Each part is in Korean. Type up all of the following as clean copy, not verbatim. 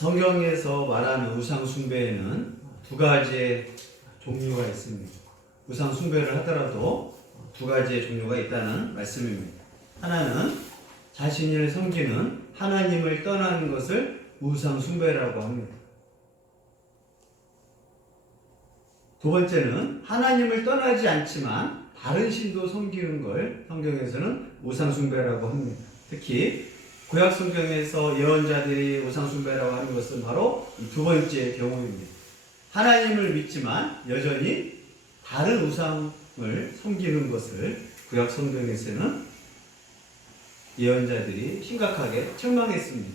성경에서 말하는 우상 숭배에는 두 가지의 종류가 있습니다. 우상 숭배를 하더라도 두 가지의 종류가 있다는 말씀입니다. 하나는 자신을 섬기는 하나님을 떠나는 것을 우상 숭배라고 합니다. 두 번째는 하나님을 떠나지 않지만 다른 신도 섬기는 걸 성경에서는 우상 숭배라고 합니다. 특히 구약 성경에서 예언자들이 우상 숭배라고 하는 것은 바로 이 두 번째 경우입니다. 하나님을 믿지만 여전히 다른 우상을 섬기는 것을 구약 성경에서는 예언자들이 심각하게 책망했습니다.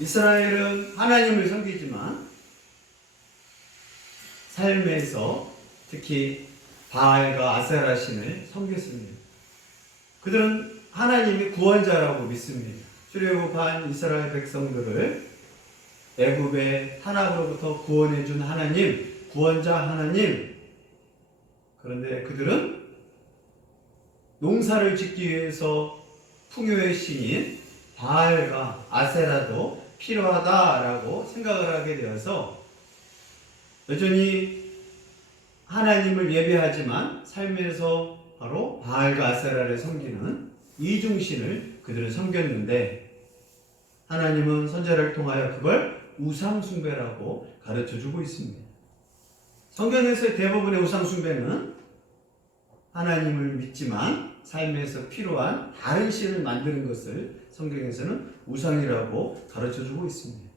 이스라엘은 하나님을 섬기지만 삶에서 특히 바알과 아세라 신을 섬겼습니다. 그들은 하나님이 구원자라고 믿습니다. 출애굽한 이스라엘 백성들을 애굽의 탄압으로부터 구원해 준 하나님, 구원자 하나님. 그런데 그들은 농사를 짓기 위해서 풍요의 신인 바알과 아세라도 필요하다라고 생각을 하게 되어서 여전히 하나님을 예배하지만 삶에서 바로 바알과 아세라를 섬기는 이중신을 그들은 섬겼는데 하나님은 선지자를 통하여 그걸 우상숭배라고 가르쳐주고 있습니다. 성경에서의 대부분의 우상숭배는 하나님을 믿지만 삶에서 필요한 다른 신을 만드는 것을 성경에서는 우상이라고 가르쳐주고 있습니다.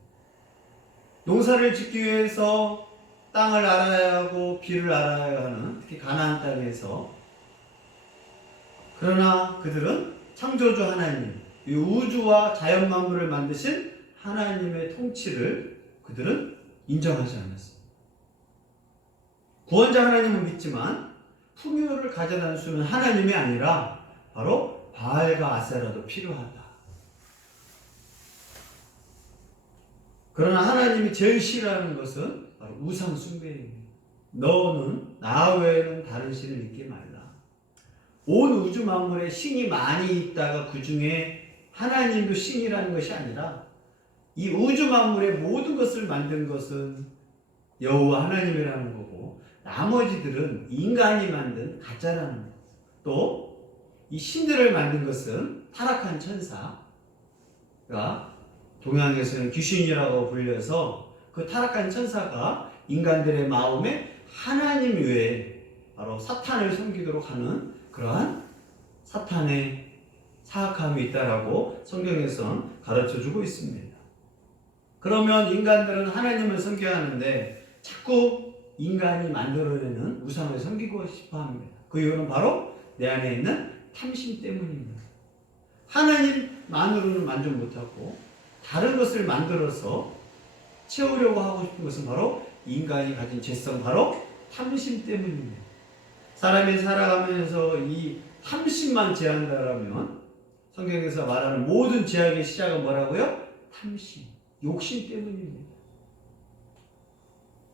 농사를 짓기 위해서 땅을 알아야 하고 비를 알아야 하는 특히 가나안 땅에서 그러나 그들은 창조주 하나님, 이 우주와 자연 만물을 만드신 하나님의 통치를 그들은 인정하지 않았습니다. 구원자 하나님은 믿지만 풍요를 가져다 주는 하나님이 아니라 바로 바알과 아세라도 필요하다. 그러나 하나님이 제일 싫어하는 것은 바로 우상 숭배입니다. 너는 나 외에는 다른 신을 믿지 말라. 온 우주 만물에 신이 많이 있다가 그 중에 하나님도 신이라는 것이 아니라 이 우주 만물의 모든 것을 만든 것은 여호와 하나님이라는 거고 나머지들은 인간이 만든 가짜라는 거. 또 이 신들을 만든 것은 타락한 천사가 동양에서는 귀신이라고 불려서 그 타락한 천사가 인간들의 마음에 하나님 외에 바로 사탄을 섬기도록 하는 그러한 사탄의 사악함이 있다라고 성경에서는 가르쳐주고 있습니다. 그러면 인간들은 하나님을 섬겨야 하는데 자꾸 인간이 만들어내는 우상을 섬기고 싶어 합니다. 그 이유는 바로 내 안에 있는 탐심 때문입니다. 하나님만으로는 만족 못하고 다른 것을 만들어서 채우려고 하고 싶은 것은 바로 인간이 가진 죄성, 바로 탐심 때문입니다. 사람이 살아가면서 이 탐심만 제한다라면 성경에서 말하는 모든 죄악의 시작은 뭐라고요? 탐심, 욕심 때문입니다.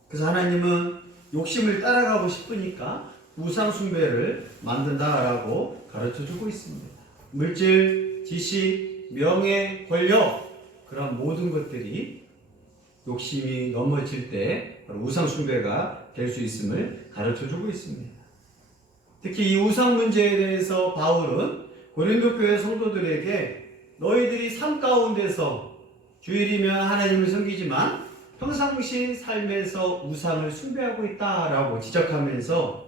그래서 하나님은 욕심을 따라가고 싶으니까 우상 숭배를 만든다라고 가르쳐주고 있습니다. 물질, 지식, 명예, 권력 그런 모든 것들이 욕심이 넘어질 때 바로 우상 숭배가 될 수 있음을 가르쳐주고 있습니다. 특히 이 우상 문제에 대해서 바울은 고린도 교회 성도들에게 너희들이 삶 가운데서 주일이면 하나님을 섬기지만 평상시 삶에서 우상을 숭배하고 있다라고 지적하면서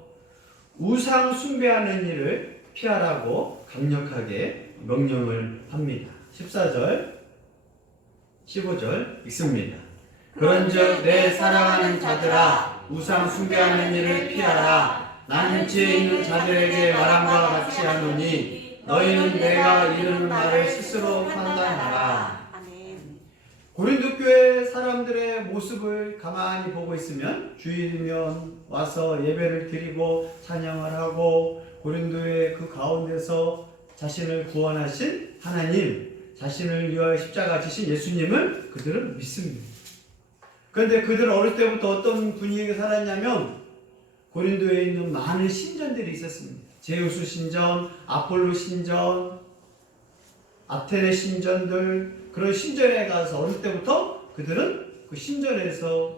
우상 숭배하는 일을 피하라고 강력하게 명령을 합니다. 14절, 15절 읽습니다. 그런즉 내 사랑하는 자들아 우상 숭배하는 일을 피하라. 나는 지혜 있는 자들에게 말함과 같이 하노니 너희는 내가 이르는 말을 스스로 판단하라. 고린도 교회 사람들의 모습을 가만히 보고 있으면 주일이면 와서 예배를 드리고 찬양을 하고 고린도의 그 가운데서 자신을 구원하신 하나님, 자신을 위하여 십자가 지신 예수님을 그들은 믿습니다. 그런데 그들은 어릴 때부터 어떤 분위기에 살았냐면 고린도에 있는 많은 신전들이 있었습니다. 제우스 신전, 아폴로 신전, 아테네 신전들, 그런 신전에 가서 어릴 때부터 그들은 그 신전에서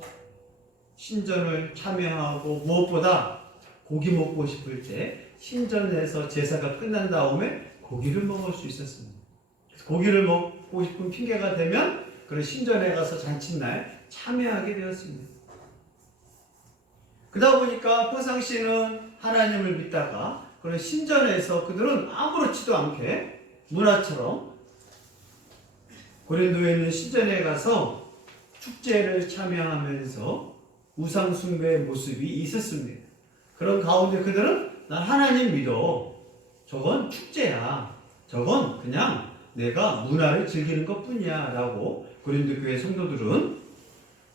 신전을 참여하고 무엇보다 고기 먹고 싶을 때 신전에서 제사가 끝난 다음에 고기를 먹을 수 있었습니다. 고기를 먹고 싶은 핑계가 되면 그런 신전에 가서 잔칫날 참여하게 되었습니다. 그러다 보니까 평상시에는 하나님을 믿다가 그런 신전에서 그들은 아무렇지도 않게 문화처럼 고린도에 있는 신전에 가서 축제를 참여하면서 우상 숭배의 모습이 있었습니다. 그런 가운데 그들은 난 하나님 믿어. 저건 축제야. 저건 그냥 내가 문화를 즐기는 것뿐이야 라고 고린도 교회 성도들은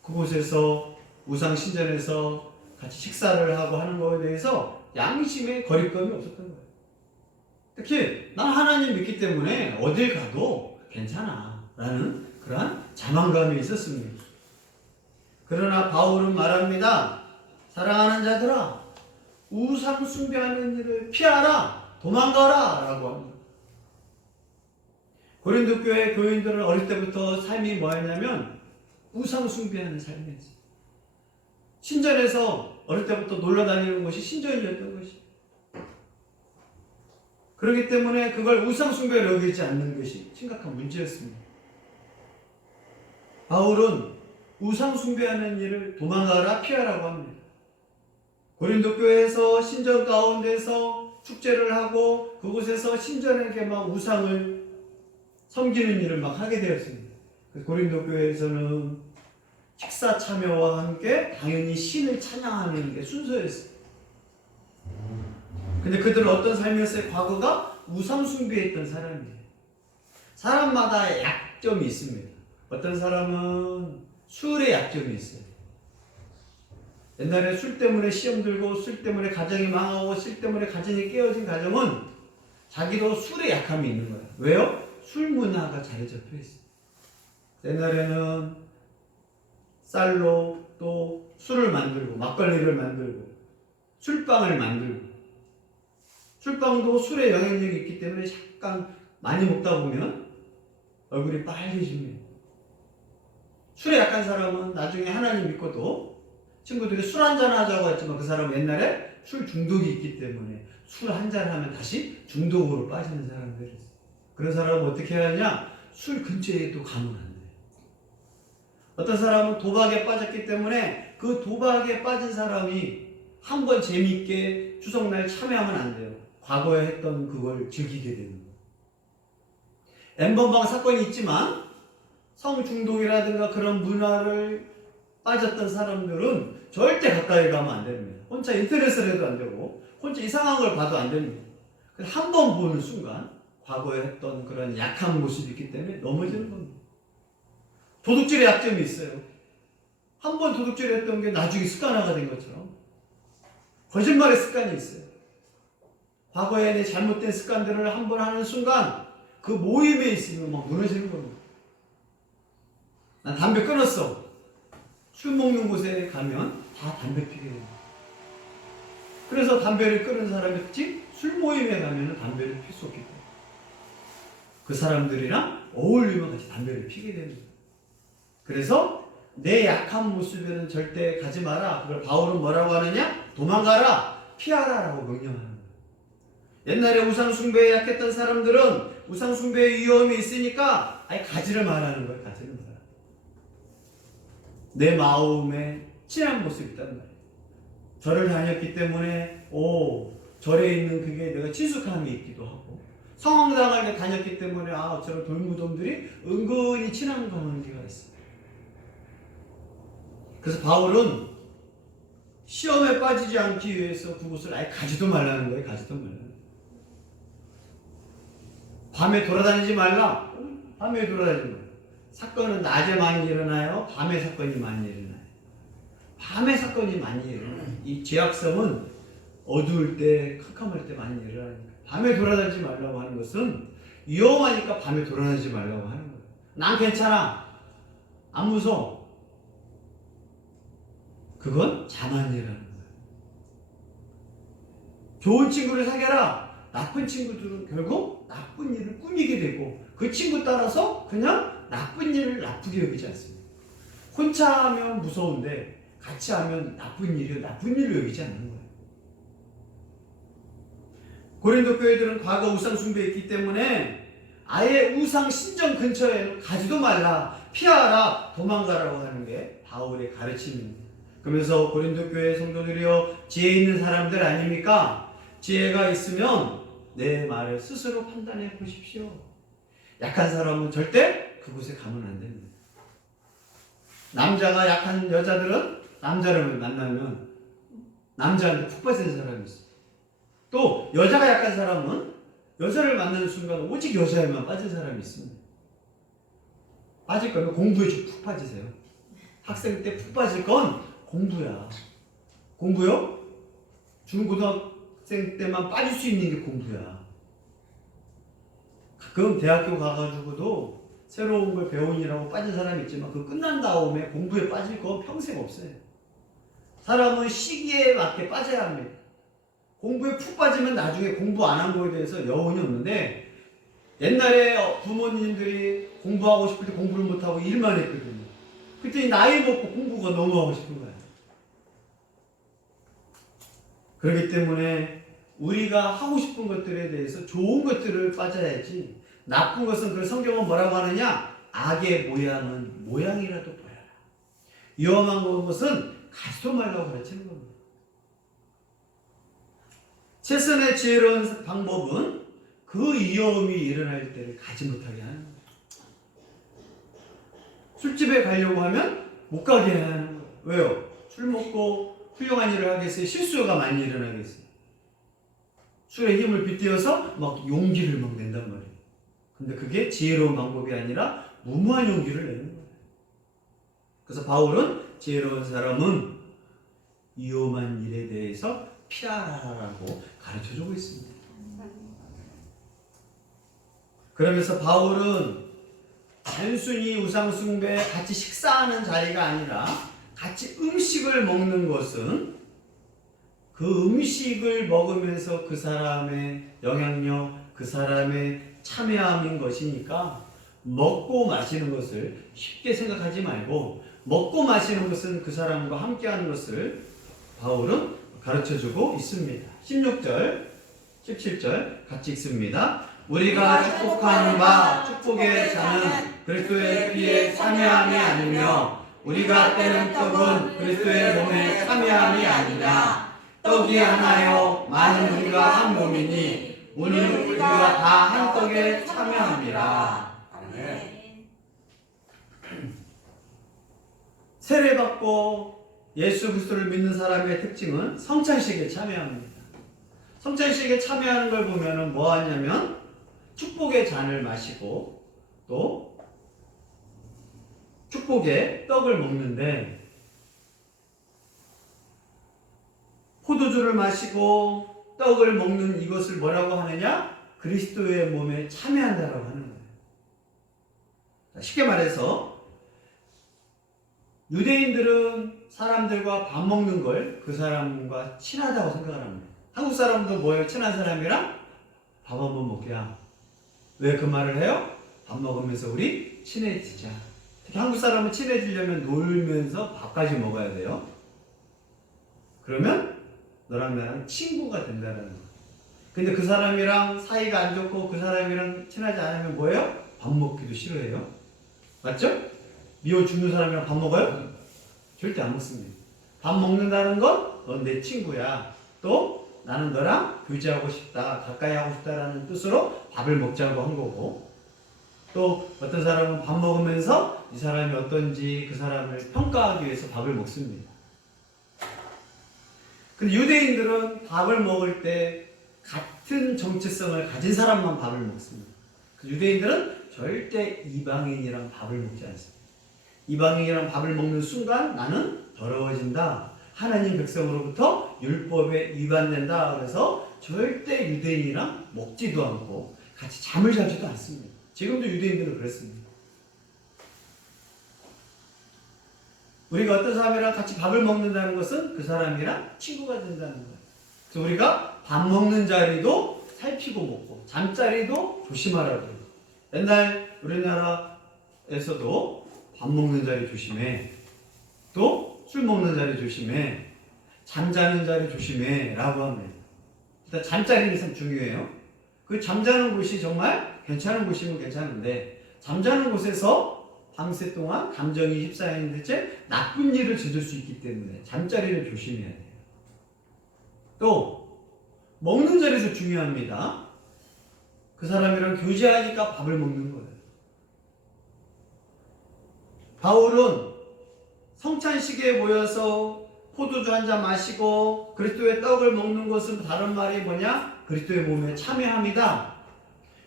그곳에서 우상 신전에서 같이 식사를 하고 하는 것에 대해서 양심의 거리감이 없었던 거예요. 특히 난 하나님 믿기 때문에 어딜 가도 괜찮아 라는 그러한 자만감이 있었습니다. 그러나 바울은 말합니다. 사랑하는 자들아, 우상 숭배하는 일을 피하라, 도망가라 라고 합니다. 고린도 교회 교인들은 어릴 때부터 삶이 뭐였냐면 우상 숭배하는 삶이었어요. 신전에서 어릴 때부터 놀러 다니는 것이 신전이었던 것이. 그렇기 때문에 그걸 우상 숭배로 여기지 않는 것이 심각한 문제였습니다. 바울은 우상 숭배하는 일을 도망가라, 피하라고 합니다. 고린도 교회에서 신전 가운데서 축제를 하고 그곳에서 신전에게 막 우상을 섬기는 일을 막 하게 되었습니다. 고린도 교회에서는 식사 참여와 함께 당연히 신을 찬양하는 게 순서였어요. 근데 그들은 어떤 삶이었어요? 과거가 우상 숭배했던 사람이에요. 사람마다 약점이 있습니다. 어떤 사람은 술에 약점이 있어요. 옛날에 술 때문에 시험 들고 술 때문에 가정이 망하고 술 때문에 가정이 깨어진 가정은 자기도 술에 약함이 있는 거야. 왜요? 술 문화가 자리 잡혀 있어요. 옛날에는 쌀로 또 술을 만들고 막걸리를 만들고 술빵을 만들고 술빵도 술에 영향력이 있기 때문에 약간 많이 먹다 보면 얼굴이 빨개집니다. 술에 약한 사람은 나중에 하나님 믿고도 친구들이 술 한잔 하자고 했지만 그 사람은 옛날에 술 중독이 있기 때문에 술 한잔 하면 다시 중독으로 빠지는 사람들이 있어요. 그런 사람은 어떻게 해야 하냐? 술 근처에도 가면 안 돼요. 어떤 사람은 도박에 빠졌기 때문에 그 도박에 빠진 사람이 한번 재미있게 추석날 참여하면 안 돼요. 과거에 했던 그걸 즐기게 되는 거예요. N번방 사건이 있지만 성중독이라든가 그런 문화를 빠졌던 사람들은 절대 가까이 가면 안 됩니다. 혼자 인터넷을 해도 안 되고 혼자 이상한 걸 봐도 안 됩니다. 한 번 보는 순간 과거에 했던 그런 약한 모습이 있기 때문에 넘어지는 겁니다. 도둑질의 약점이 있어요. 한 번 도둑질 했던 게 나중에 습관화가 된 것처럼 거짓말의 습관이 있어요. 과거에 내 잘못된 습관들을 한 번 하는 순간 그 모임에 있으면 막 무너지는 겁니다. 난 담배 끊었어. 술 먹는 곳에 가면 다 담배 피게 됩니다. 그래서 담배를 끊은 사람이 특히 술 모임에 가면 담배를 필 수 없기 때문에 그 사람들이랑 어울리면 같이 담배를 피게 됩니다. 그래서 내 약한 모습에는 절대 가지 마라. 그걸 바울은 뭐라고 하느냐? 도망가라, 피하라 라고 명령하는 거예요. 옛날에 우상 숭배에 약했던 사람들은 우상 숭배의 위험이 있으니까 아예 가지를 말하는 거예요. 가지를 말하는 거예요. 내 마음에 친한 모습이 있단 말이에요. 절을 다녔기 때문에 절에 있는 그게 내가 친숙함이 있기도 하고 성황당을 다녔기 때문에 저런 돌무덤들이 은근히 친한 관계가 있어요. 그래서 바울은 시험에 빠지지 않기 위해서 그곳을 아예 가지도 말라는 거예요. 가지도 말라는 거예요. 밤에 돌아다니지 말라. 밤에 돌아다니지 말라. 사건은 낮에 많이 일어나요? 밤에 사건이 많이 일어나요? 밤에 사건이 많이 일어나요. 이 죄악성은 어두울 때, 캄캄할 때 많이 일어나니까. 밤에 돌아다니지 말라고 하는 것은 위험하니까 밤에 돌아다니지 말라고 하는 거예요. 난 괜찮아. 안 무서워. 그건 자만이라는 거예요. 좋은 친구를 사귀어라. 나쁜 친구들은 결국 나쁜 일을 꾸미게 되고 그 친구 따라서 그냥 나쁜 일을 나쁘게 여기지 않습니다. 혼자 하면 무서운데 같이 하면 나쁜 일을 여기지 않는 거예요. 고린도 교회들은 과거 우상 숭배했기 때문에 아예 우상 신전 근처에 가지도 말라, 피하라, 도망가라고 하는 게 바울의 가르침입니다. 그러면서 고린도 교회 성도들이여 지혜 있는 사람들 아닙니까? 지혜가 있으면 내 말을 스스로 판단해 보십시오. 약한 사람은 절대 그곳에 가면 안 됩니다. 남자가 약한 여자들은 남자를 만나면 남자한테 푹 빠지는 사람이 있어요. 또 여자가 약한 사람은 여자를 만나는 순간 오직 여자에만 빠진 사람이 있습니다. 빠질 거면 공부에 푹 빠지세요. 학생 때 푹 빠질 건 공부야. 공부요? 중고등학생 때만 빠질 수 있는 게 공부야. 가끔 대학교 가가지고도 새로운 걸 배우느라고 빠진 사람이 있지만 그 끝난 다음에 공부에 빠질 건 평생 없어요. 사람은 시기에 맞게 빠져야 합니다. 공부에 푹 빠지면 나중에 공부 안 한 거에 대해서 여운이 없는데, 옛날에 부모님들이 공부하고 싶을 때 공부를 못하고 일만 했거든요. 그때 나이 먹고 공부가 너무 하고 싶은 거예요. 그렇기 때문에 우리가 하고 싶은 것들에 대해서 좋은 것들을 빠져야지, 나쁜 것은, 그 성경은 뭐라고 하느냐? 악의 모양은 모양이라도 보여라. 위험한 것은 가지도 말라고 가르치는 겁니다. 최선의 지혜로운 방법은 그 위험이 일어날 때를 가지 못하게 하는 거예요. 술집에 가려고 하면 못 가게 하는 거예요. 왜요? 술 먹고 훌륭한 일을 하겠어요? 실수가 많이 일어나겠어요? 술의 힘을 빗대어서 막 용기를 막 낸단 말이에요. 근데 그게 지혜로운 방법이 아니라 무모한 용기를 내는 거예요. 그래서 바울은 지혜로운 사람은 위험한 일에 대해서 피하라라고 가르쳐주고 있습니다. 그러면서 바울은 단순히 우상숭배 같이 식사하는 자리가 아니라 같이 음식을 먹는 것은 그 음식을 먹으면서 그 사람의 영향력, 그 사람의 참여함인 것이니까 먹고 마시는 것을 쉽게 생각하지 말고, 먹고 마시는 것은 그 사람과 함께하는 것을 바울은 가르쳐주고 있습니다. 16절, 17절 같이 읽습니다. 우리가 축복하는 바 축복의 잔은 그리스도의 피에 참여함이 아니며 우리가 떼는 떡은 그리스도의 몸에 참여함이 아니냐. 떡이 하나요 많은 우리가 한 몸이니 오늘 우리가 다 한 떡에 참여함이라. 아멘. 세례받고 예수 그리스도를 믿는 사람의 특징은 성찬식에 참여합니다. 성찬식에 참여하는 걸 보면은 뭐 하냐면 축복의 잔을 마시고 또 축복의 떡을 먹는데, 포도주를 마시고 떡을 먹는 이것을 뭐라고 하느냐? 그리스도의 몸에 참여한다라고 하는 거예요. 쉽게 말해서 유대인들은 사람들과 밥 먹는 걸 그 사람과 친하다고 생각을 합니다. 한국 사람도 뭐예요? 친한 사람이랑 밥 한번 먹자. 왜 그 말을 해요? 밥 먹으면서 우리 친해지자. 특히 한국 사람은 친해지려면 놀면서 밥까지 먹어야 돼요. 그러면 너랑 나랑 친구가 된다는 거예요. 근데 그 사람이랑 사이가 안 좋고 그 사람이랑 친하지 않으면 뭐예요? 밥 먹기도 싫어해요. 맞죠? 미워 죽는 사람이랑 밥 먹어요? 절대 안 먹습니다. 밥 먹는다는 건 넌 내 친구야. 또 나는 너랑 교제하고 싶다, 가까이 하고 싶다라는 뜻으로 밥을 먹자고 한 거고, 또 어떤 사람은 밥 먹으면서 이 사람이 어떤지 그 사람을 평가하기 위해서 밥을 먹습니다. 근데 유대인들은 밥을 먹을 때 같은 정체성을 가진 사람만 밥을 먹습니다. 유대인들은 절대 이방인이랑 밥을 먹지 않습니다. 이방인이랑 밥을 먹는 순간 나는 더러워진다. 하나님 백성으로부터 율법에 위반된다. 그래서 절대 유대인이랑 먹지도 않고 같이 잠을 자지도 않습니다. 지금도 유대인들은 그렇습니다. 우리가 어떤 사람이랑 같이 밥을 먹는다는 것은 그 사람이랑 친구가 된다는 거예요. 그래서 우리가 밥 먹는 자리도 살피고 먹고 잠자리도 조심하라고 해요. 옛날 우리나라 에서도 밥 먹는 자리 조심해. 또 술 먹는 자리 조심해. 잠자는 자리 조심해. 라고 합니다. 일단 잠자리는 참 중요해요. 그 잠자는 곳이 정말 괜찮은 곳이면 괜찮은데 잠자는 곳에서 밤새 동안 감정이 휩싸이는 데 나쁜 일을 저질 수 있기 때문에 잠자리를 조심해야 돼요. 또 먹는 자리도 중요합니다. 그 사람이랑 교제하니까 밥을 먹는 거예요. 바울은 성찬식에 모여서 포도주 한 잔 마시고 그리스도의 떡을 먹는 것은 다른 말이 뭐냐? 그리스도의 몸에 참여합니다.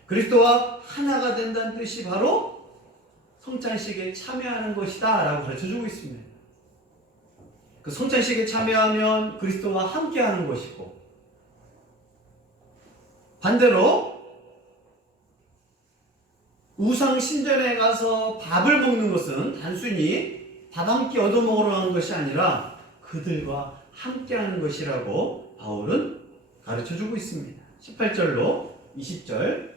그리스도와 하나가 된다는 뜻이 바로 성찬식에 참여하는 것이다 라고 가르쳐주고 있습니다. 그 성찬식에 참여하면 그리스도와 함께하는 것이고, 반대로 우상 신전에 가서 밥을 먹는 것은 단순히 밥 한 끼 얻어먹으러 가는 것이 아니라 그들과 함께하는 것이라고 바울은 가르쳐주고 있습니다. 18절로 20절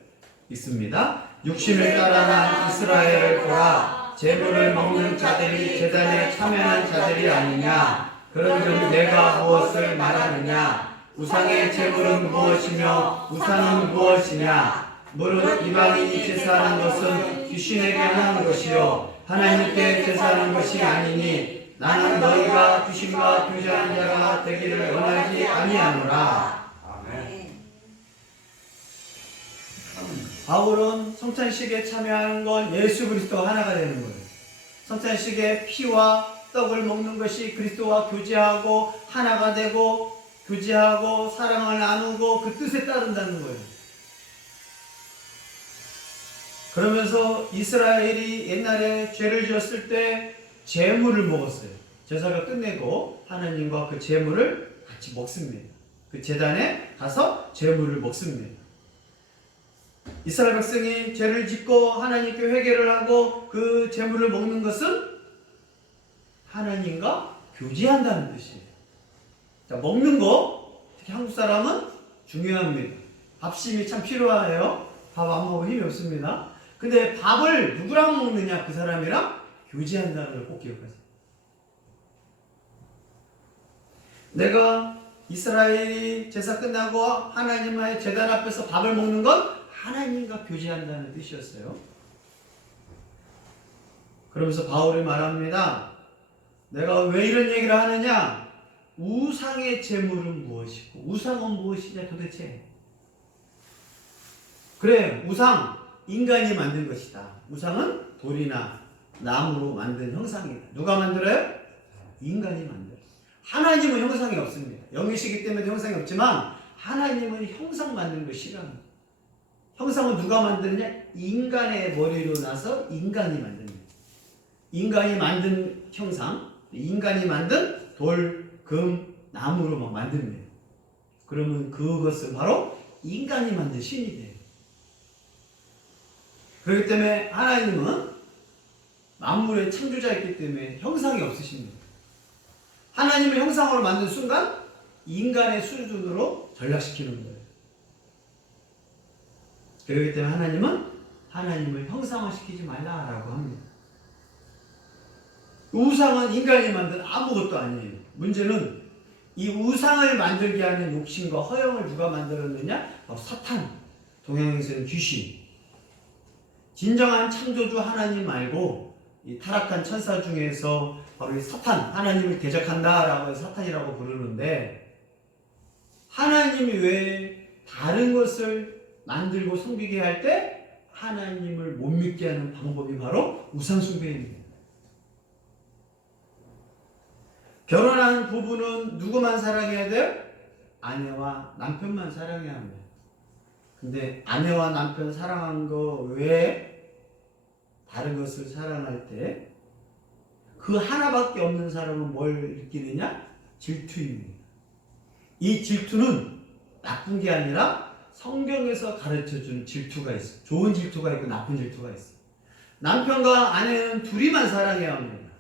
읽습니다. 육신을 따라난 이스라엘을 보라. 제물을 먹는 자들이 제단에 참여하는 자들이 아니냐. 그런즉 내가 무엇을 말하느냐. 우상의 제물은 무엇이며 우상은 무엇이냐. 물은 이방인이 제사하는 것은 귀신에게 하는 것이요 하나님께 제사하는 것이 아니니 나는 너희가 귀신과 교제하는 자가 되기를 원하지 아니하노라. 아멘. 바울은 성찬식에 참여하는 건 예수 그리스도와 하나가 되는 거예요. 성찬식에 피와 떡을 먹는 것이 그리스도와 교제하고 하나가 되고 교제하고 사랑을 나누고 그 뜻에 따른다는 거예요. 그러면서 이스라엘이 옛날에 죄를 지었을 때 제물을 먹었어요. 제사가 끝내고 하나님과 그 제물을 같이 먹습니다. 그 제단에 가서 제물을 먹습니다. 이스라엘 백성이 죄를 짓고 하나님께 회개를 하고 그 제물을 먹는 것은 하나님과 교제한다는 뜻이에요. 자, 먹는 거 특히 한국 사람은 중요합니다. 밥심이 참 필요해요. 밥 안 먹으면 힘이 없습니다. 근데 밥을 누구랑 먹느냐? 그 사람이랑 교제한다는 걸 꼭 기억하세요. 내가 이스라엘이 제사 끝나고 하나님의 제단 앞에서 밥을 먹는 건 하나님과 교제한다는 뜻이었어요. 그러면서 바울이 말합니다. 내가 왜 이런 얘기를 하느냐? 우상의 제물은 무엇이고 우상은 무엇이냐 도대체? 그래, 우상 인간이 만든 것이다. 우상은 돌이나 나무로 만든 형상이다. 누가 만들어요? 인간이 만들어요. 하나님은 형상이 없습니다. 영이시기 때문에 형상이 없지만 하나님은 형상 만드는 거 싫어합니다. 형상은 누가 만드느냐? 인간의 머리로 나서 인간이 만듭니다. 인간이 만든 형상, 인간이 만든 돌, 금, 나무로 막 만듭니다. 그러면 그것은 바로 인간이 만든 신이 돼요. 그렇기 때문에 하나님은 만물의 창조자이기 때문에 형상이 없으십니다. 하나님을 형상으로 만든 순간 인간의 수준으로 전락시키는 거예요. 그렇기 때문에 하나님은 하나님을 형상화시키지 말라라고 합니다. 우상은 인간이 만든 아무것도 아니에요. 문제는 이 우상을 만들게 하는 욕심과 허영을 누가 만들었느냐? 바로 사탄, 동양에서는 귀신. 진정한 창조주 하나님 말고 이 타락한 천사 중에서 바로 이 사탄, 하나님을 대적한다라고 해서 사탄이라고 부르는데, 하나님이 왜 다른 것을 만들고 섬기게 할 때 하나님을 못 믿게 하는 방법이 바로 우상 숭배입니다. 결혼한 부부는 누구만 사랑해야 돼요? 아내와 남편만 사랑해야 합니다. 근데 아내와 남편 사랑한 거 외에 다른 것을 사랑할 때 그 하나밖에 없는 사람은 뭘 느끼느냐? 질투입니다. 이 질투는 나쁜 게 아니라 성경에서 가르쳐주는 질투가 있어요. 좋은 질투가 있고 나쁜 질투가 있어요. 남편과 아내는 둘이만 사랑해야 합니다.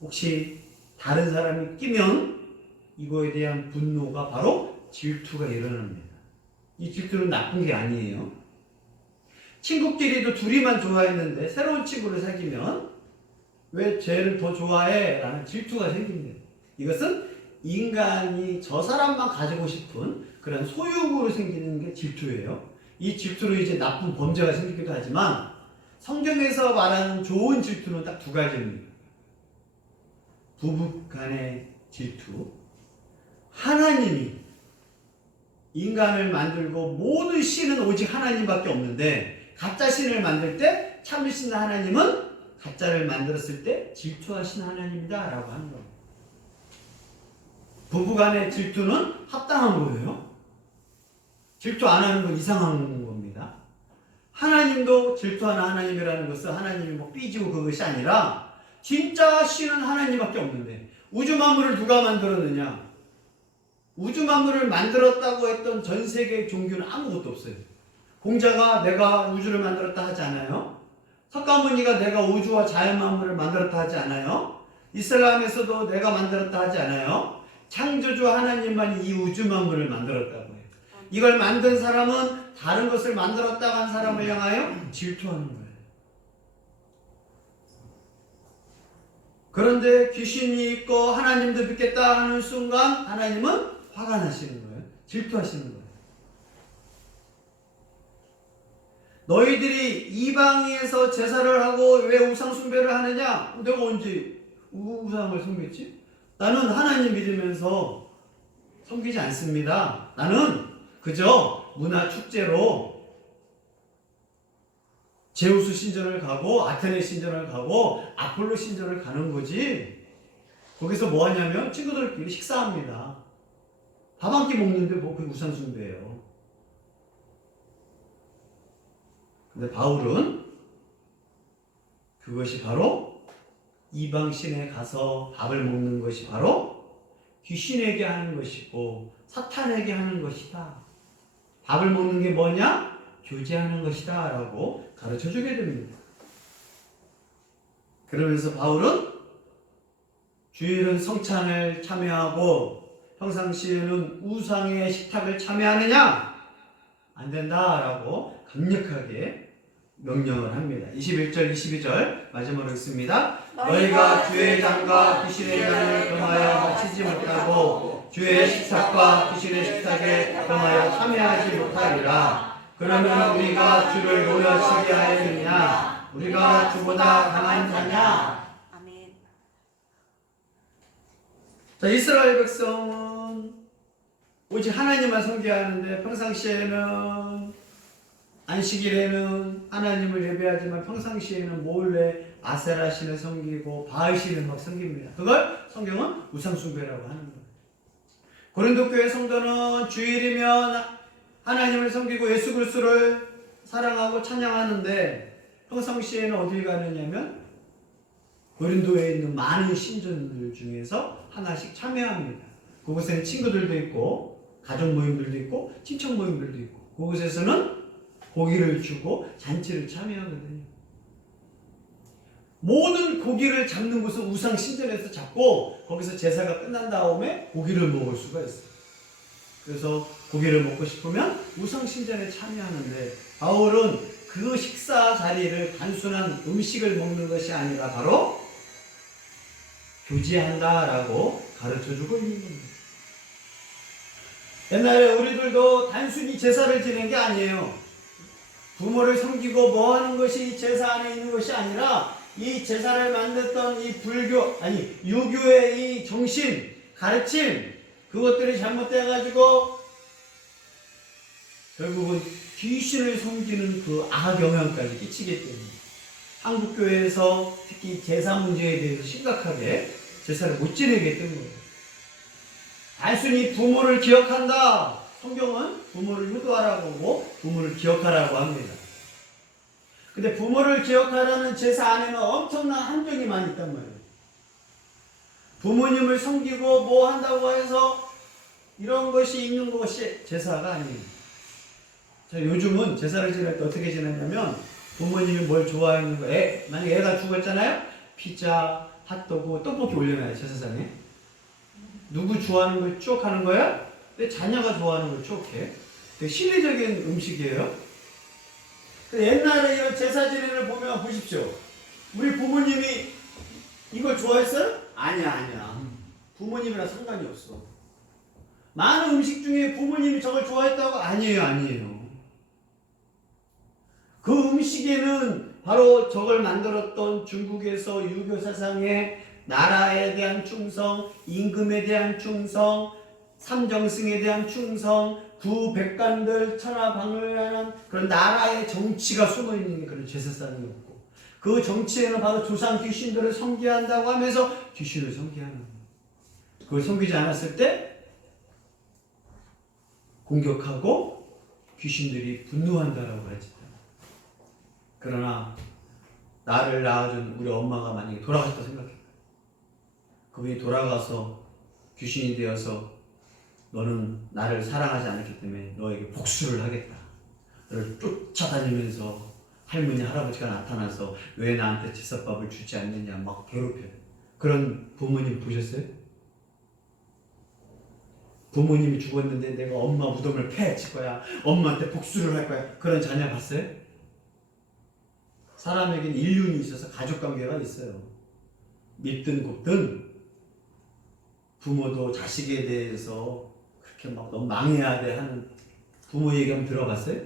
혹시 다른 사람이 끼면 이거에 대한 분노가 바로 질투가 일어납니다. 이 질투는 나쁜 게 아니에요. 친구끼리도 둘이만 좋아했는데 새로운 친구를 사귀면 왜 쟤를 더 좋아해? 라는 질투가 생깁니다. 이것은 인간이 저 사람만 가지고 싶은 그런 소유욕으로 생기는 게 질투예요. 이 질투로 이제 나쁜 범죄가 생기기도 하지만 성경에서 말하는 좋은 질투는 딱 두 가지입니다. 부부 간의 질투. 하나님이 인간을 만들고 모든 신은 오직 하나님밖에 없는데 가짜 신을 만들 때 참으신 하나님은 가짜를 만들었을 때 질투하신 하나님이다 라고 하는 겁니다. 부부간의 질투는 합당한 거예요. 질투 안 하는 건 이상한 겁니다. 하나님도 질투하는 하나님이라는 것은 하나님이 뭐 삐지고 그것이 아니라 진짜 신은 하나님밖에 없는데 우주 만물을 누가 만들었느냐? 우주 만물을 만들었다고 했던 전 세계 종교는 아무것도 없어요. 공자가 내가 우주를 만들었다 하지 않아요? 석가모니가 내가 우주와 자연 만물을 만들었다 하지 않아요? 이슬람에서도 내가 만들었다 하지 않아요? 창조주 하나님만 이 우주 만물을 만들었다고 해요. 이걸 만든 사람은 다른 것을 만들었다고 한 사람을 향하여 질투하는 거예요. 그런데 귀신이 있고 하나님도 믿겠다 하는 순간 하나님은 화가 나시는 거예요. 질투하시는 거예요. 너희들이 이방에서 제사를 하고 왜 우상 숭배를 하느냐? 내가 언제 우상을 섬겼지? 나는 하나님 믿으면서 섬기지 않습니다. 나는 그저 문화 축제로 제우스 신전을 가고 아테네 신전을 가고 아폴로 신전을 가는 거지. 거기서 뭐 하냐면 친구들끼리 식사합니다. 밥 한 끼 먹는데 뭐 그게 우상 숭배예요. 근데 바울은 그것이 바로 이방신에 가서 밥을 먹는 것이 바로 귀신에게 하는 것이고 사탄에게 하는 것이다. 밥을 먹는 게 뭐냐? 교제하는 것이다 라고 가르쳐 주게 됩니다. 그러면서 바울은 주일은 성찬을 참여하고 평상시에는 우상의 식탁을 참여하느냐? 안 된다 라고 강력하게 명령을 합니다. 21절 22절 마지막으로 읽습니다. 너희가 주의 잔과 귀신의 잔을 금하여 마시지 못하고 주의 식탁과 귀신의 식탁에 금하여 참여하지 못하리라. 그러면 우리가 주를 모여치게 하였느냐? 우리가 주보다 강한 자냐? 아멘. 자, 이스라엘 백성은 오직 하나님만 섬겨야 하는데 평상시에는 안식일에는 하나님을 예배하지만 평상시에는 몰래 아세라 신을 섬기고 바알 신을 막 섬깁니다. 그걸 성경은 우상숭배라고 하는 거예요. 고린도 교회 성도는 주일이면 하나님을 섬기고 예수 그리스도를 사랑하고 찬양하는데 평상시에는 어딜 가느냐면 고린도에 있는 많은 신전들 중에서 하나씩 참여합니다. 그곳에는 친구들도 있고 가족 모임들도 있고 친척 모임들도 있고 그곳에서는 고기를 주고 잔치를 참여하거든요. 모든 고기를 잡는 곳은 우상 신전에서 잡고 거기서 제사가 끝난 다음에 고기를 먹을 수가 있어요. 그래서 고기를 먹고 싶으면 우상 신전에 참여하는데 바울은 그 식사 자리를 단순한 음식을 먹는 것이 아니라 바로 교제한다라고 가르쳐주고 있는 겁니다. 옛날에 우리들도 단순히 제사를 지낸 게 아니에요. 부모를 섬기고 뭐 하는 것이 제사 안에 있는 것이 아니라 이 제사를 만들었던 이 유교의 이 정신, 가르침, 그것들이 잘못돼가지고 결국은 귀신을 섬기는 그 악영향까지 끼치기 때문에 한국교회에서 특히 제사 문제에 대해서 심각하게 제사를 못 지내게 된 거예요. 단순히 부모를 기억한다. 성경은 부모를 효도하라고 하고 부모를 기억하라고 합니다. 근데 부모를 기억하라는 제사 안에는 엄청난 함정이 많이 있단 말이에요. 부모님을 섬기고 뭐 한다고 해서 이런 것이 있는 것이 제사가 아니에요. 자, 요즘은 제사를 지낼 때 어떻게 지내냐면 부모님이 뭘 좋아하는 거, 만약에 애가 죽었잖아요? 피자, 핫도그, 떡볶이 올려놔요, 제사상에. 누구 좋아하는 걸 쭉 하는 거야? 내 자녀가 좋아하는 걸 쭉 해. 되게 실리적인 음식이에요. 옛날에 이런 제사 지내를 보면 보십시오. 우리 부모님이 이걸 좋아했어요? 아니야. 부모님이랑 상관이 없어. 많은 음식 중에 부모님이 저걸 좋아했다고? 아니에요. 그 음식에는 바로 저걸 만들었던 중국에서 유교 사상의 나라에 대한 충성, 임금에 대한 충성, 삼정승에 대한 충성, 구백관들 천하방을하는 그런 나라의 정치가 숨어있는 그런 제사상이었고, 그 정치에는 바로 조상 귀신들을 섬겨한다고 하면서 귀신을 섬겨하는 거예요. 그걸 섬기지 않았을 때 공격하고 귀신들이 분노한다라고 하지. 그러나 나를 낳아준 우리 엄마가 만약에 돌아가셨다 생각해. 그분이 돌아가서 귀신이 되어서 너는 나를 사랑하지 않았기 때문에 너에게 복수를 하겠다. 너를 쫓아다니면서 할머니 할아버지가 나타나서 왜 나한테 제사밥을 주지 않느냐 막 괴롭혀요. 그런 부모님 보셨어요? 부모님이 죽었는데 내가 엄마 무덤을 패칠 거야. 엄마한테 복수를 할 거야. 그런 자녀 봤어요? 사람에게는 인륜이 있어서 가족관계가 있어요. 밉든 곱든 부모도 자식에 대해서 그렇게 막 너무 망해야 돼 하는 부모 얘기 한번 들어봤어요?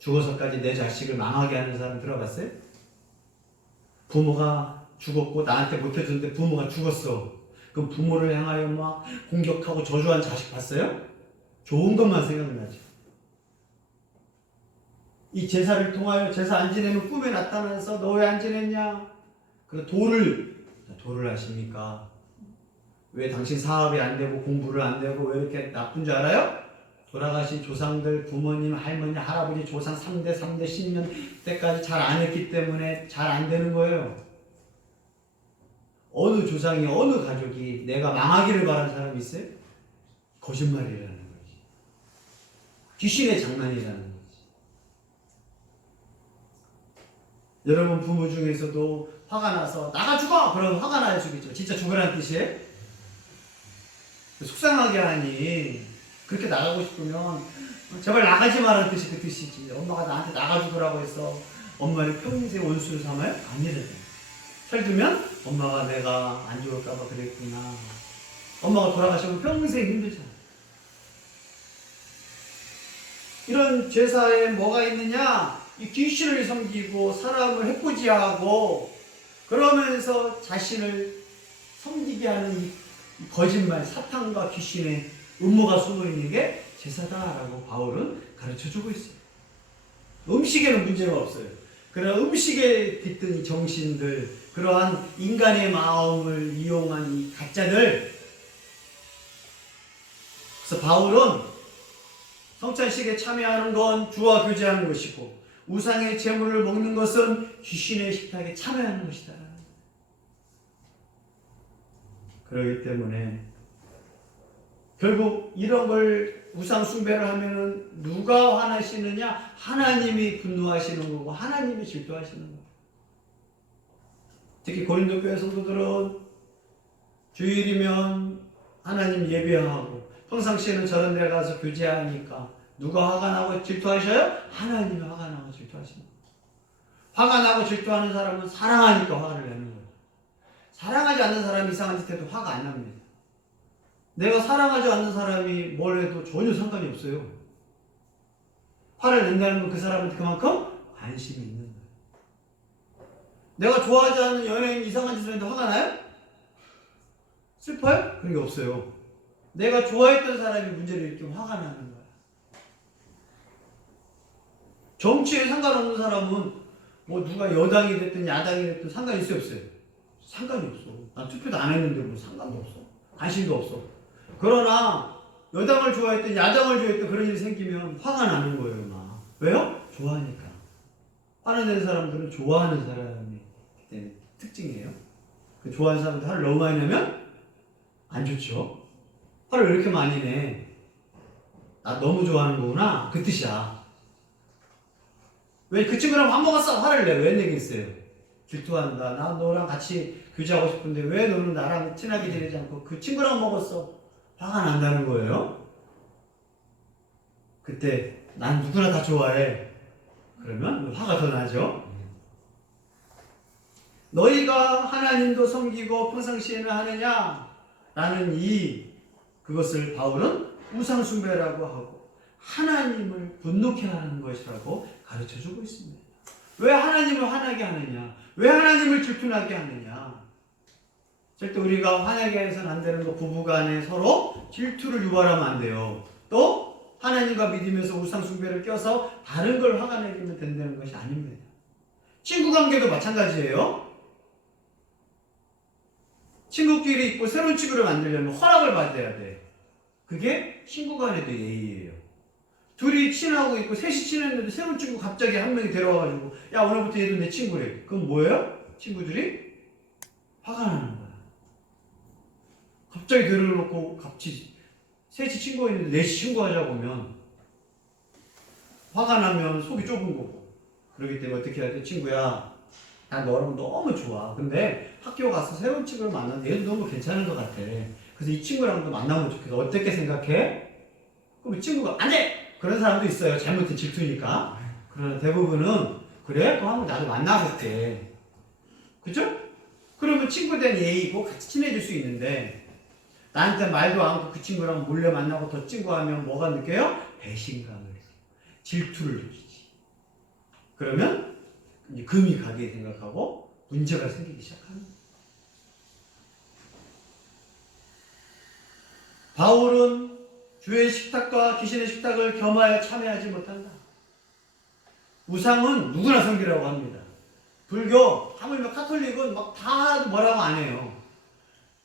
죽어서까지 내 자식을 망하게 하는 사람 들어봤어요? 부모가 죽었고 나한테 못해줬는데 부모가 죽었어. 그럼 부모를 향하여 막 공격하고 저주한 자식 봤어요? 좋은 것만 생각나죠. 이 제사를 통하여 제사 안 지내면 꿈에 나타나서 너 왜 안 지냈냐? 그래서 도를 하십니까? 왜 당신 사업이 안 되고 공부를 안 되고 왜 이렇게 나쁜 줄 알아요? 돌아가신 조상들, 부모님, 할머니, 할아버지, 조상 3대 10년 때까지 잘 안 했기 때문에 잘 안 되는 거예요. 어느 조상이 어느 가족이 내가 망하기를 바라는 사람이 있어요? 거짓말이라는 거지. 귀신의 장난이라는 거지. 여러분 부모 중에서도 화가 나서 나가 죽어! 그러면 화가 나야 죽이죠. 진짜 죽으라는 뜻이에요? 속상하게 하니 그렇게 나가고 싶으면 제발 나가지 마라는 뜻이 그 뜻이지. 엄마가 나한테 나가 죽으라고 해서 엄마를 평생 원수로 삼아요? 아니래요. 예를 들면 엄마가 내가 안 좋을까봐 그랬구나. 엄마가 돌아가시면 평생 힘들잖아. 이런 제사에 뭐가 있느냐? 이 귀신을 섬기고 사람을 해코지하고 그러면서 자신을 섬기게 하는 이 거짓말, 사탄과 귀신의 음모가 숨어있는 게 제사다라고 바울은 가르쳐주고 있어요. 음식에는 문제가 없어요. 그러나 음식에 깃든 이 정신들, 그러한 인간의 마음을 이용한 이 가짜들. 그래서 바울은 성찬식에 참여하는 건 주와 교제하는 것이고 우상의 제물을 먹는 것은 귀신의 식탁에 참여하는 것이다. 그렇기 때문에 결국 이런 걸 우상 숭배를 하면은 누가 화나시느냐? 하나님이 분노하시는 거고 하나님이 질투하시는 거고. 특히 고린도 교회 성도들은 주일이면 하나님 예배하고 평상시에는 저런 데 가서 교제하니까 누가 화가 나고 질투하셔요? 하나님이 화가 나고 질투하시는 거예요. 화가 나고 질투하는 사람은 사랑하니까 화를 내는 거예요. 사랑하지 않는 사람이 이상한 짓 해도 화가 안 납니다. 내가 사랑하지 않는 사람이 뭘 해도 전혀 상관이 없어요. 화를 낸다는 건 그 사람한테 그만큼 관심이 있는 거예요. 내가 좋아하지 않는 연예인 이상한 짓을 했는데 화가 나요? 슬퍼요? 그런 게 없어요. 내가 좋아했던 사람이 문제를 일으키면 화가 나는 거예요. 정치에 상관없는 사람은 뭐 누가 여당이 됐든 야당이 됐든 상관이 있어요, 없어요? 상관이 없어. 난 투표도 안 했는데 뭐 상관도 없어. 관심도 없어. 그러나 여당을 좋아했든 야당을 좋아했든 그런 일이 생기면 화가 나는 거예요, 막. 왜요? 좋아하니까. 화를 내는 사람들은 좋아하는 사람이 특징이에요. 그 좋아하는 사람들 화를 너무 많이 내면 안 좋죠. 화를 왜 이렇게 많이 내? 나 너무 좋아하는 거구나. 그 뜻이야. 왜 그 친구랑 밥 먹었어? 화를 내. 왜 내겠어요? 질투한다. 나 너랑 같이 교제하고 싶은데 왜 너는 나랑 친하게 지내지 않고 그 친구랑 먹었어? 화가 난다는 거예요. 그때 난 누구나 다 좋아해. 그러면 화가 더 나죠. 너희가 하나님도 섬기고 평상시에는 하느냐? 라는 그것을 바울은 우상숭배라고 하고 하나님을 분노케 하는 것이라고 가르쳐주고 있습니다. 왜 하나님을 화나게 하느냐? 왜 하나님을 질투나게 하느냐? 절대 우리가 화나게 해서는 안 되는 거, 부부간에 서로 질투를 유발하면 안 돼요. 또 하나님과 믿으면서 우상숭배를 껴서 다른 걸 화가 내기면 된다는 것이 아닙니다. 친구관계도 마찬가지예요. 친구끼리 있고 새로운 친구를 만들려면 허락을 받아야 돼. 그게 친구 간에도 예의예요. 둘이 친하고 있고 셋이 친했는데 새로운 친구 갑자기 한 명이 데려와가지고 야 오늘부터 얘도 내 친구래. 그럼 뭐예요? 친구들이 화가 나는 거야. 갑자기 데려놓고 같이 셋이 친구가 있는데 넷이 친구하자고 하면 화가 나면 속이 좁은 거고. 그렇기 때문에 어떻게 해야 돼? 친구야, 난 너랑 너무 좋아. 근데 학교 가서 새로운 친구를 만났는데 얘도 너무 괜찮은 것 같아. 그래서 이 친구랑도 만나면 좋겠어. 어떻게 생각해? 그럼 이 친구가 안 돼! 그런 사람도 있어요. 잘못된 질투니까. 그러나 대부분은 그래? 그럼 한번 나도 만나볼게. 그죠? 그러면 친구에 대한 예의고 같이 친해질 수 있는데 나한테 말도 않고 그 친구랑 몰래 만나고 더 친구하면 뭐가 느껴요? 배신감을 해요. 질투를 느끼지. 그러면 이제 금이 가게 생각하고 문제가 생기기 시작합니다. 바울은 주의 식탁과 귀신의 식탁을 겸하여 참여하지 못한다. 우상은 누구나 섬기라고 합니다. 불교, 하물며 카톨릭은 막 다 뭐라고 안 해요.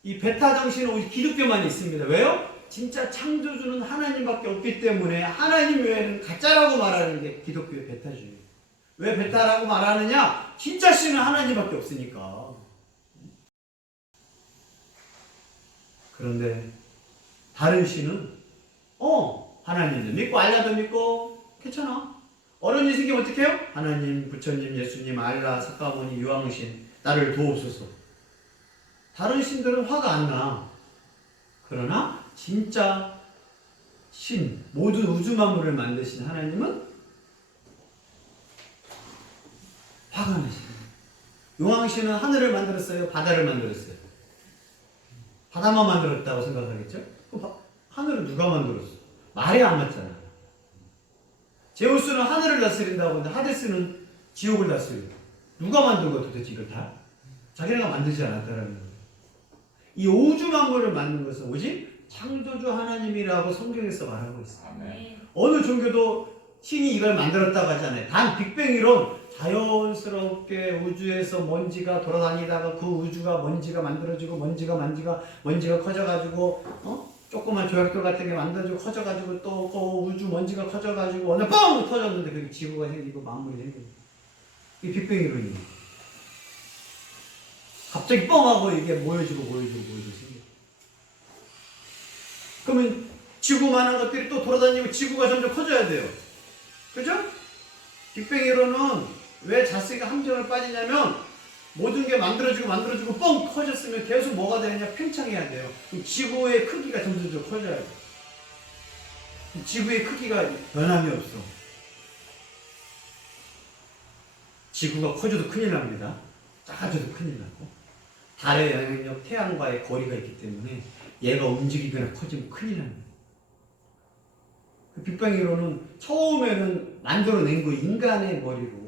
이 베타 정신은 오직 기독교만 있습니다. 왜요? 진짜 창조주는 하나님밖에 없기 때문에 하나님 외에는 가짜라고 말하는 게 기독교의 베타주의. 왜 베타라고 말하느냐? 진짜 신은 하나님밖에 없으니까. 그런데 다른 신은 하나님도 믿고 알라도 믿고 괜찮아. 어려운 일 생기면 어떻게 해요? 하나님, 부처님, 예수님, 알라, 석가모니, 유황신 나를 도옵소서. 다른 신들은 화가 안 나. 그러나 진짜 신, 모든 우주 만물을 만드신 하나님은 화가 나시는. 용왕신은 하늘을 만들었어요? 바다를 만들었어요? 바다만 만들었다고 생각하겠죠? 그럼 하늘은 누가 만들었어? 말이 안 맞잖아. 제우스는 하늘을 다스린다고 하는데 하데스는 지옥을 다스려. 누가 만든 거야 도대체 이걸 다? 자기네가 만들지 않았다라는 거예요. 이 우주 만물을 만든 것은 오직 창조주 하나님이라고 성경에서 말하고 있어요. 어느 종교도 신이 이걸 만들었다고 하잖아요. 단 빅뱅 이론, 자연스럽게 우주에서 먼지가 돌아다니다가 그 우주가 먼지가 만들어지고 먼지가 커져가지고 조그만 조약돌 같은 게 만들어지고 커져가지고 또 그 우주 먼지가 커져가지고 어느 뻥 터졌는데 그게 지구가 생기고 만물이 생기고. 이게 빅뱅 이론이에요. 갑자기 뻥하고 이게 모여지고 생겨. 그러면 지구만한 것들이 또 돌아다니고 지구가 점점 커져야 돼요. 그죠? 빅뱅 이론은 왜 자스가 함정을 빠지냐면 모든 게 만들어지고 뻥 커졌으면 계속 뭐가 되느냐? 팽창해야 돼요. 그럼 지구의 크기가 점점 커져야 돼요. 지구의 크기가 변함이 없어. 지구가 커져도 큰일 납니다. 작아져도 큰일 나고. 달의 영향력, 태양과의 거리가 있기 때문에 얘가 움직이거나 커지면 큰일 납니다. 그 빅뱅 이론은 처음에는 만들어낸 거 인간의 머리로.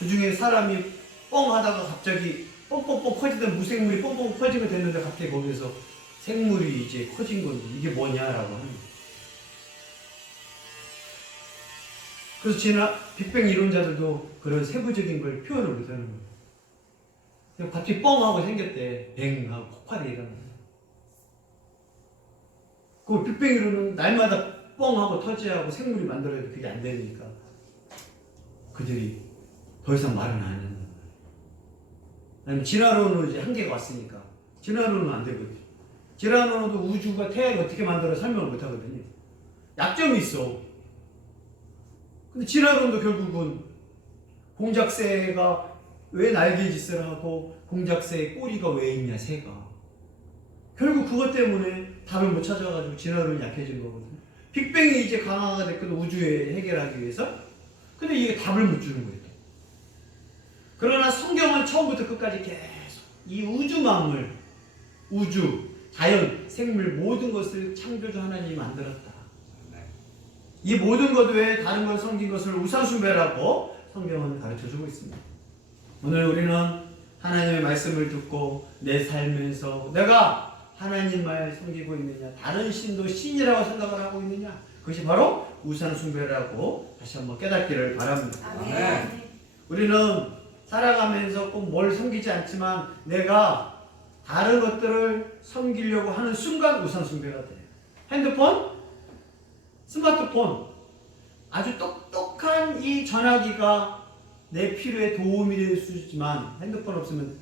그 중에 사람이 뻥 하다가 갑자기 뻥뻥뻥 커지던 무생물이 뻥뻥 커지게 됐는데 갑자기 거기서 생물이 이제 커진 건데 이게 뭐냐라고 하는 거예요. 그래서 빅뱅 이론자들도 그런 세부적인 걸 표현을 못하는 거예요. 그냥 갑자기 뻥하고 생겼대. 뱅하고 폭발이 일어나는 거예요. 그 빅뱅 이론은 날마다 뻥하고 터지하고 생물이 만들어도 그게 안 되니까 그들이 더 이상 말은 안 하는 거예요. 아니면 진화론으로 이제 한계가 왔으니까 진화론은 안 되거든요. 진화론으로도 우주가 태양이 어떻게 만들어 설명을 못 하거든요. 약점이 있어. 근데 진화론도 결국은 공작새가 왜 날개짓을 하고 공작새의 꼬리가 왜 있냐, 새가. 결국 그것 때문에 답을 못 찾아가지고 진화론이 약해진 거거든요. 빅뱅이 이제 강화가 됐거든, 우주에 해결하기 위해서. 근데 이게 답을 못 주는 거예요. 그러나 성경은 처음부터 끝까지 계속 이 우주 만물, 우주, 자연, 생물 모든 것을 창조주 하나님이 만들었다. 이 모든 것 외에 다른 걸 섬긴 것을 우상숭배라고 성경은 가르쳐주고 있습니다. 오늘 우리는 하나님의 말씀을 듣고 내 삶에서 내가 하나님 말 섬기고 있느냐, 다른 신도 신이라고 생각을 하고 있느냐, 그것이 바로 우상숭배라고 다시 한번 깨닫기를 바랍니다. 아멘. 우리는 살아가면서 꼭 뭘 섬기지 않지만 내가 다른 것들을 섬기려고 하는 순간 우상숭배가 돼요. 핸드폰, 스마트폰, 아주 똑똑한 이 전화기가 내 필요에 도움이 될 수 있지만 핸드폰 없으면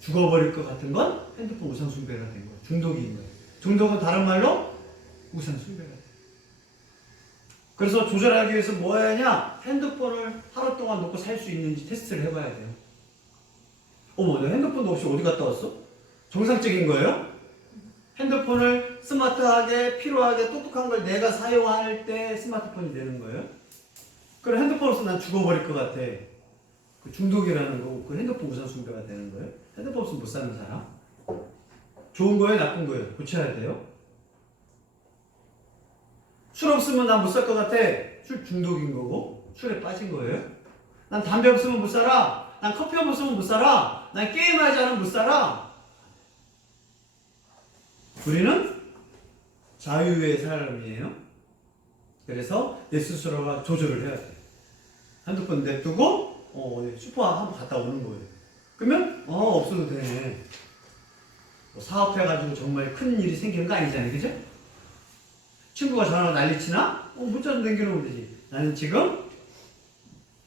죽어버릴 것 같은 건 핸드폰 우상숭배가 된 거예요. 중독인 거예요. 중독은 다른 말로 우상숭배가 돼요. 그래서 조절하기 위해서 뭐 해야 하냐? 핸드폰을 하루 동안 놓고 살 수 있는지 테스트를 해봐야 돼요. 어머, 너 핸드폰도 없이 어디 갔다 왔어? 정상적인 거예요? 핸드폰을 스마트하게, 필요하게, 똑똑한 걸 내가 사용할 때 스마트폰이 되는 거예요? 그럼 핸드폰 없으면 난 죽어버릴 것 같아. 그 중독이라는 거고, 그 핸드폰 우선숭배가 되는 거예요? 핸드폰 없으면 못 사는 사람? 좋은 거예요? 나쁜 거예요? 고쳐야 돼요? 술 없으면 난 못 살 것 같아. 술 중독인 거고, 술에 빠진 거예요? 난 담배 없으면 못 살아. 난 커피 없으면 못 살아. 난 게임하지 않으면 못 살아. 우리는 자유의 사람이에요. 그래서 내 스스로가 조절을 해야 돼. 핸드폰 냅두고 슈퍼 한번 갔다 오는 거예요. 그러면 없어도 되네. 뭐 사업해가지고 정말 큰 일이 생기는 거 아니잖아요, 그죠? 친구가 전화로 난리치나? 문자 좀 남겨놓으면 되지. 나는 지금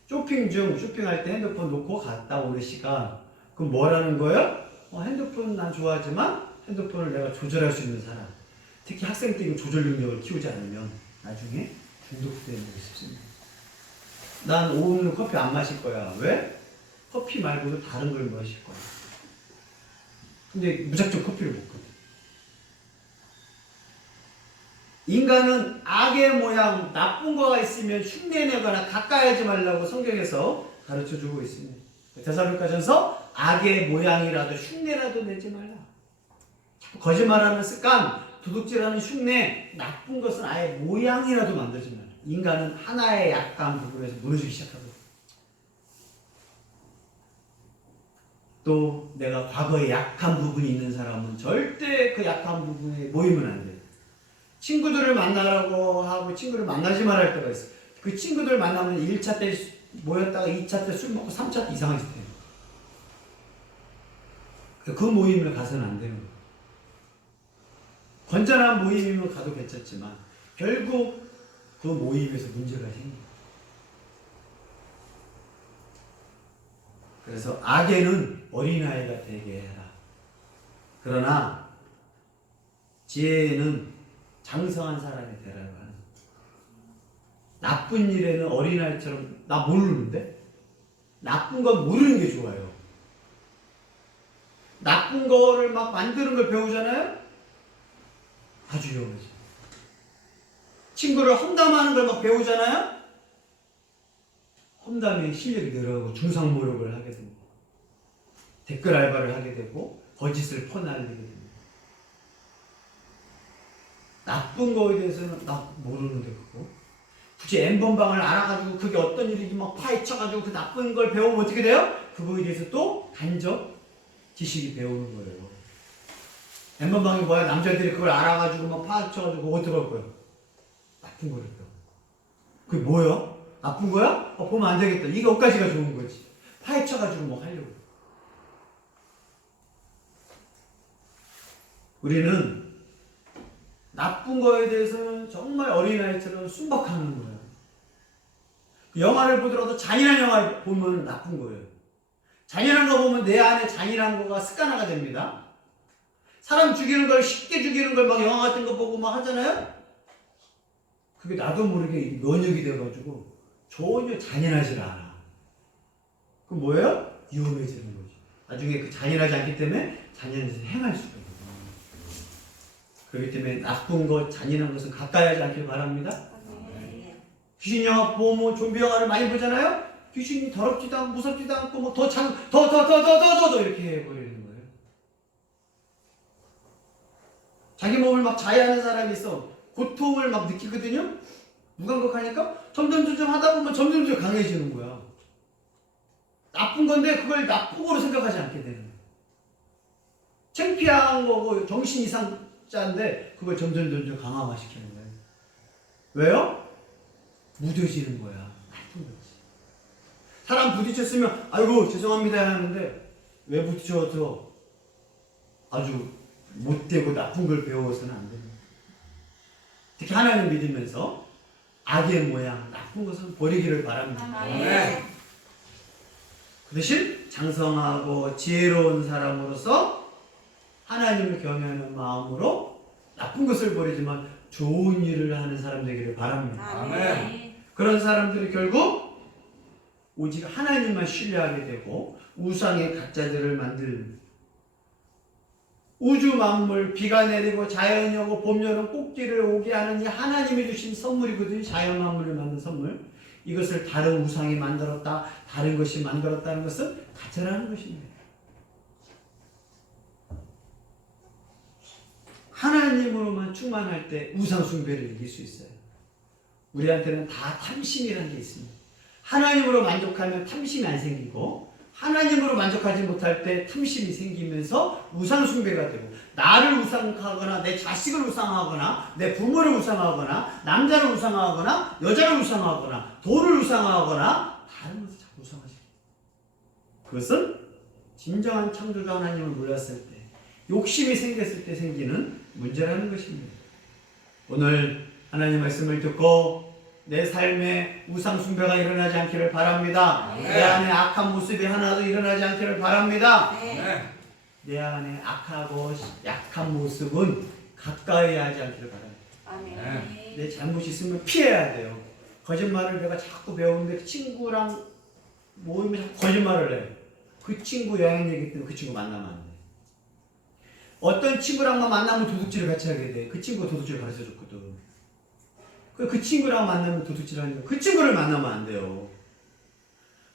쇼핑할 때 핸드폰 놓고 갔다 오는 시간. 그럼 뭐라는 거예요? 핸드폰 난 좋아하지만 핸드폰을 내가 조절할 수 있는 사람. 특히 학생 때 조절 능력을 키우지 않으면 나중에 중독되는 게 쉽습니다. 난 오늘 커피 안 마실 거야. 왜? 커피 말고도 다른 걸 마실 거야. 근데 무작정 커피를 먹거든. 인간은 악의 모양, 나쁜 거가 있으면 흉내내거나 가까이 하지 말라고 성경에서 가르쳐주고 있습니다. 데살로니가전서 악의 모양이라도 흉내라도 내지 말라. 거짓말하는 습관, 도둑질하는 흉내, 나쁜 것은 아예 모양이라도 만들지 말라. 인간은 하나의 약한 부분에서 무너지기 시작하거든. 또 내가 과거에 약한 부분이 있는 사람은 절대 그 약한 부분에 모이면 안 돼. 친구들을 만나라고 하고 친구를 만나지 말할 때가 있어. 그 친구들 만나면 1차 때 모였다가 2차 때 술 먹고 3차 때 이상한 짓 해요. 그 모임을 가서는 안 되는 거예요. 건전한 모임이면 가도 괜찮지만 결국 그 모임에서 문제가 생겨요. 그래서 악에는 어린아이가 되게 해라. 그러나 지혜에는 장성한 사람이 되라고 하는 거예요. 나쁜 일에는 어린아이처럼 나 모르는데? 나쁜 건 모르는 게 좋아요. 나쁜 거를 막 만드는 걸 배우잖아요? 아주 위험하죠. 친구를 험담하는 걸 막 배우잖아요? 험담의 실력이 늘어가고 중상모욕을 하게 됩니다. 댓글 알바를 하게 되고 거짓을 퍼날리게 됩니다. 나쁜 거에 대해서는 나 모르는데 그거 굳이 N번방을 알아가지고 그게 어떤 일인지 막 파헤쳐가지고 그 나쁜 걸 배우면 어떻게 돼요? 그거에 대해서 또 간접 지식이 배우는 거예요. N번방이 뭐야? 남자들이 그걸 알아가지고 막 파헤쳐가지고 어떻게 할 거예요? 나쁜 거를 배워. 그게 뭐야? 나쁜 거야? 보면 안 되겠다. 이거까지가 좋은 거지. 파헤쳐가지고 뭐 하려고. 우리는 나쁜 거에 대해서는 정말 어린아이처럼 순박하는 거예요. 영화를 보더라도 잔인한 영화를 보면 나쁜 거예요. 잔인한 거 보면 내 안에 잔인한 거가 습관화가 됩니다. 사람 죽이는 걸 쉽게 죽이는 걸 막 영화 같은 거 보고 막 하잖아요? 그게 나도 모르게 면역이 돼가지고 전혀 잔인하지 않아. 그럼 뭐예요? 위험해지는 거지. 나중에 그 잔인하지 않기 때문에 잔인한 짓을 행할 수가 있거든요. 그렇기 때문에 나쁜 것, 잔인한 것은 가까이 하지 않길 바랍니다. 귀신 영화 보면 좀비 영화를 많이 보잖아요. 귀신이 더럽지도 않고 무섭지도 않고 뭐 더 이렇게 해버리는 거예요. 자기 몸을 막 자해하는 사람이 있어. 고통을 막 느끼거든요. 무감각하니까 점점 하다 보면 점점 강해지는 거야. 나쁜 건데 그걸 나쁜 거로 생각하지 않게 되는 거야. 창피한 거고 정신 이상자인데 그걸 점점 강화시키는 거예요. 왜요? 무뎌지는 거야. 나쁜 거지. 사람 부딪혔으면 아이고 죄송합니다 하는데 왜 부딪혀서 아주 못되고 나쁜 걸 배워서는 안 됩니다. 특히 하나님 믿으면서 악의 모양, 나쁜 것은 버리기를 바랍니다. 네. 그 대신 장성하고 지혜로운 사람으로서 하나님을 경외하는 마음으로 나쁜 것을 버리지만 좋은 일을 하는 사람 되기를 바랍니다. 아멘. 그런 사람들이 결국 오직 하나님만 신뢰하게 되고 우상의 가짜들을 만들 우주 만물, 비가 내리고 자연이 오고 봄, 여름, 꼭지를 오게 하는 이 하나님이 주신 선물이거든요. 자연 만물을 만든 선물. 이것을 다른 우상이 만들었다, 다른 것이 만들었다는 것은 가짜라는 것입니다. 하나님으로만 충만할 때 우상 숭배를 이길 수 있어요. 우리한테는 다 탐심이라는 게 있습니다. 하나님으로 만족하면 탐심이 안 생기고 하나님으로 만족하지 못할 때 탐심이 생기면서 우상 숭배가 되고 나를 우상하거나 내 자식을 우상하거나 내 부모를 우상하거나 남자를 우상하거나 여자를 우상하거나 돈을 우상하거나 다른 것을 자꾸 우상하시고 그것은 진정한 창조주 하나님을 몰랐을 때 욕심이 생겼을 때 생기는 문제라는 것입니다. 오늘 하나님 말씀을 듣고 내 삶에 우상 숭배가 일어나지 않기를 바랍니다. 네. 내 안에 악한 모습이 하나도 일어나지 않기를 바랍니다. 네. 내 안에 악하고 약한 모습은 가까이 하지 않기를 바랍니다. 네. 내 잘못이 있으면 피해야 돼요. 거짓말을 내가 자꾸 배우는데 그 친구랑 모이면 자꾸 거짓말을 해. 그 친구 영향력이기 때문에 그 친구 만나면 안 돼. 어떤 친구랑만 만나면 도둑질을 같이 하게 돼. 그 친구가 도둑질을 가르쳐 줬거든. 그 친구랑 만나면 도둑질 하니까 그 친구를 만나면 안 돼요.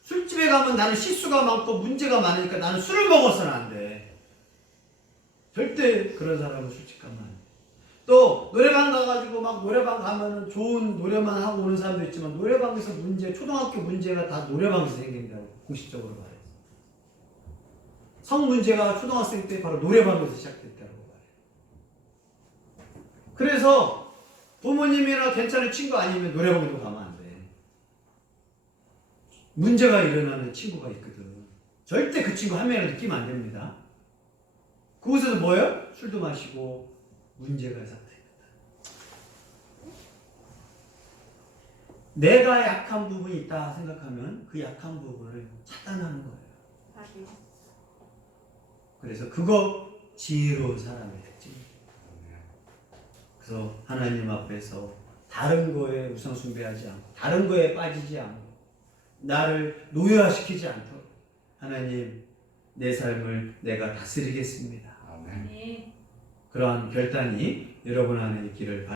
술집에 가면 나는 실수가 많고 문제가 많으니까 나는 술을 먹어서는 안 돼. 절대 그런 사람은 술집 가면 안 돼. 또 노래방 가가지고 막 노래방 가면은 좋은 노래만 하고 오는 사람도 있지만 노래방에서 문제, 초등학교 문제가 다 노래방에서 생긴다고 공식적으로 말해요. 성 문제가 초등학생 때 바로 노래방에서 시작됐다고 말해요. 그래서 부모님이나 괜찮은 친구 아니면 노래방에도 가면 안 돼. 문제가 일어나는 친구가 있거든. 절대 그 친구 한 명을 느끼면 안 됩니다. 그곳에서 뭐예요? 술도 마시고 문제가 생깁니다. 내가 약한 부분이 있다 생각하면 그 약한 부분을 차단하는 거예요. 그래서 그거 지혜로운 사람의 특징입니다. 그래서 하나님 앞에서 다른 거에 우상 숭배하지 않고 다른 거에 빠지지 않고 나를 노예화시키지 않도록 하나님 내 삶을 내가 다스리겠습니다. 아멘. 그러한 결단이 여러분 안에 있기를 바랍니다.